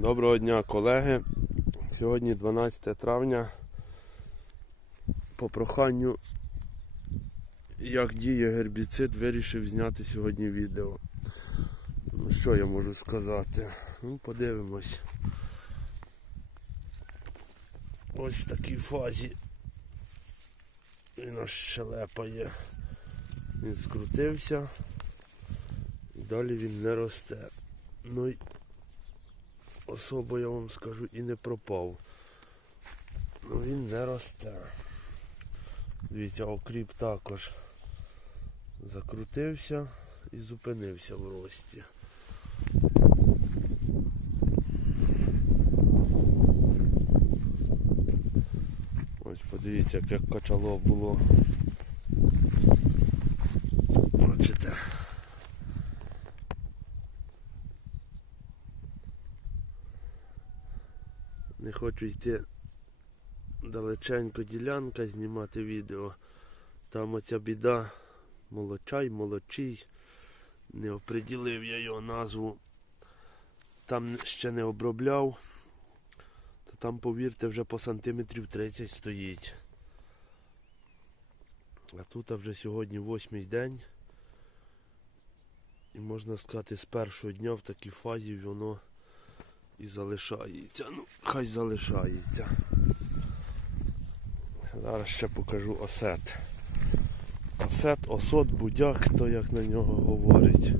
Доброго дня, колеги. Сьогодні 12 травня. По проханню, як діє гербіцид, вирішив зняти сьогодні відео. Ну, що я можу сказати? Ну, подивимось. Ось в такій фазі він аж щелепає. Він скрутився і далі він не росте. Ну особо я вам скажу і не пропав. Ну він не росте. Дивіться, окріп також закрутився і зупинився в рості. Ось подивіться, яке качало було. Бачите. Хочу йти далеченько ділянка знімати відео. Там оця біда молочай, молочий. Не оприділив я його назву. Там ще не обробляв. То там, повірте, вже по сантиметрів 30 стоїть. А тут вже сьогодні восьмий день. І можна сказати, з першого дня в такій фазі воно і залишається. Ну, хай залишається. Зараз ще покажу осет. Осет, осот, будяк, хто як на нього говорить.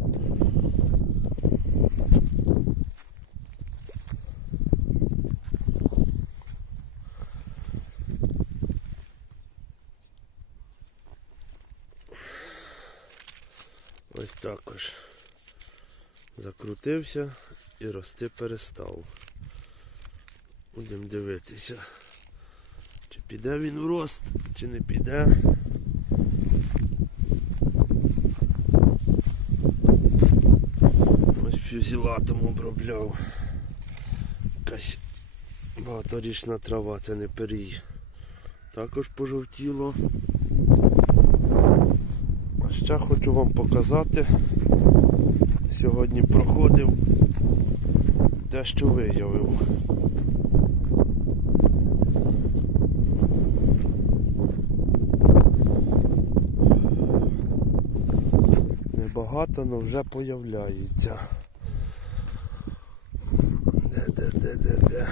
Ось також закрутився і рости перестав. Будемо дивитися, чи піде він в рост, чи не піде. Ось фюзілатом обробляв. Якась багаторічна трава, це не перій. Також пожовтіло. А ще хочу вам показати. Сьогодні проходив, дещо виявив. Небагато, але вже появляється. Де, де, де, де, де.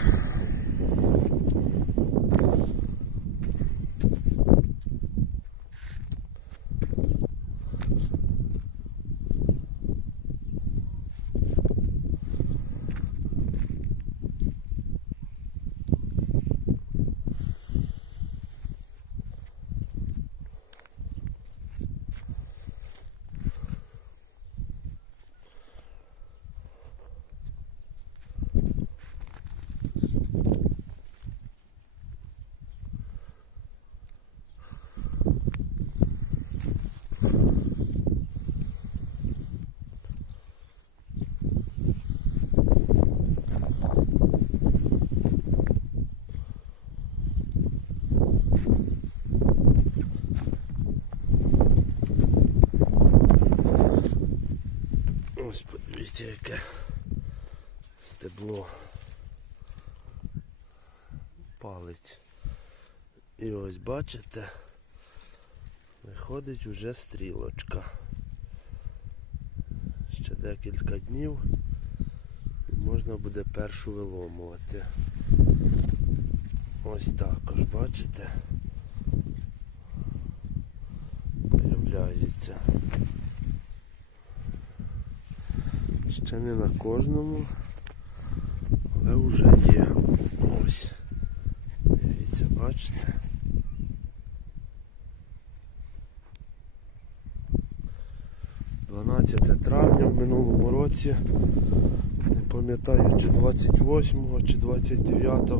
Ось подивіться, яке стебло. Палець. І ось бачите, виходить уже стрілочка. Ще декілька днів і можна буде першу виломувати. Ось також, бачите? Появляється. Ще не на кожному, але вже є. Ось. Дивіться, бачите? Травня в минулому році. Не пам'ятаю, чи 28 чи 29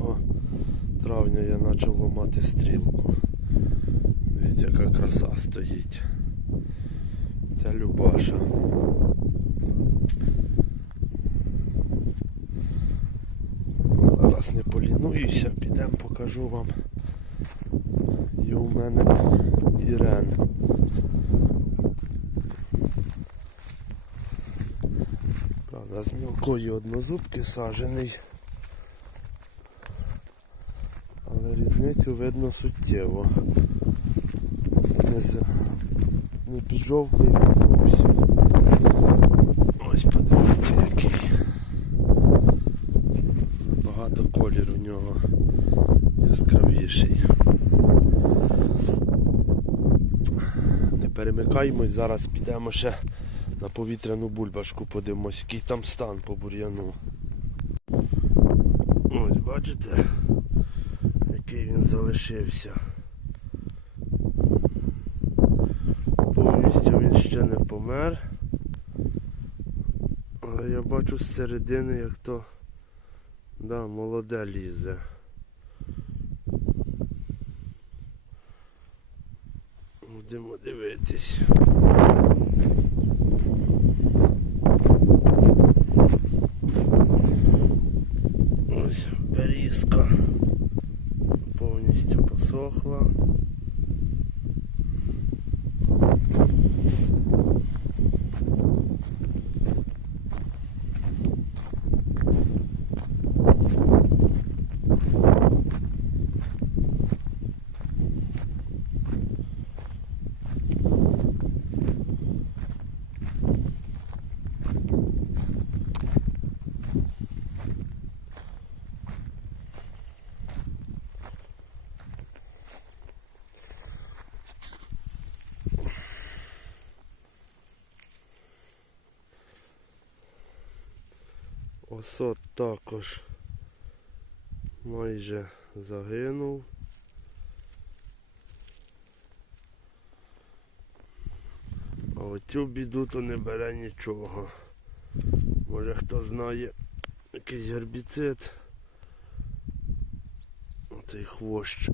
травня я почав ломати стрілку. Дивіться, яка краса стоїть. Це Любаша. Зарівся, підемо покажу вам. І у мене Ірен. Правда, з мілкої однозубки сажений. Але різницю видно суттєво. Не, не піджовкою зовсім. Перемикаємось, зараз підемо ще на повітряну бульбашку подивимось, який там стан по бур'яну. Ось бачите, який він залишився. Повністю він ще не помер. Але я бачу з середини, як то да, молоде лізе. Будемо дивитись. Ось берізка повністю посохла. Осот також майже загинув. А оцю біду то не бере нічого. Може хто знає якийсь гербіцид. Оцей хвощ.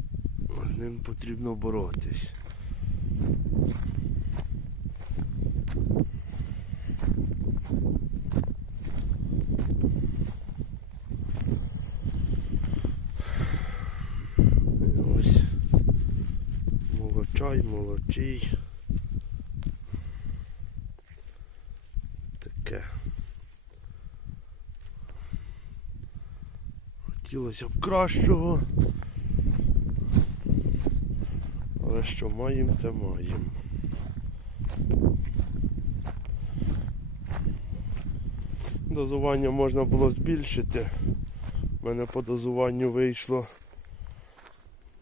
З ним потрібно боротись. І Ось молочай, молочий. Таке. Хотілося б кращого. Але що маємо, те маємо. Дозування можна було збільшити. У мене по дозуванню вийшло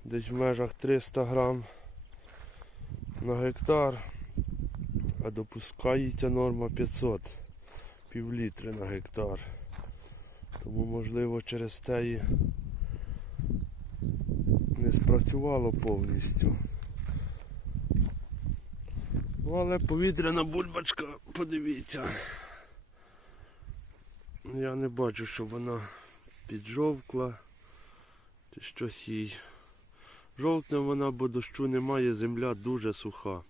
десь в межах 300 грам на гектар, а допускається норма 500 пів літри на гектар. Тому можливо через те і не спрацювало повністю. Ну але повітряна бульбачка, подивіться. Я не бачу, щоб вона піджовкла чи щось їй. Жовтне вона, бо дощу немає, земля дуже суха.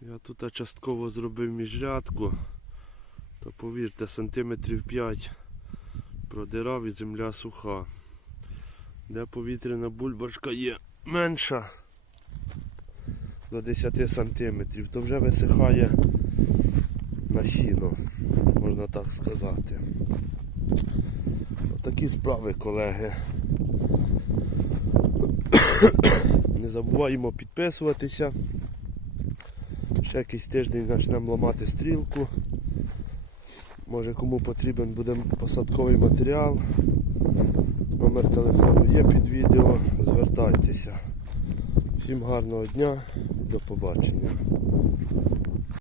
Я тут частково зробив міжрядку, то повірте, сантиметрів 5 продирав і земля суха. Де повітряна бульбашка є менша до 10 сантиметрів, то вже висихає на сіно, можна так сказати. Такі справи, колеги. Не забуваємо підписуватися. Ще якийсь тиждень почнемо ламати стрілку. Може кому потрібен буде посадковий матеріал. Номер телефону є під відео. Звертайтеся. Всім гарного дня, до побачення.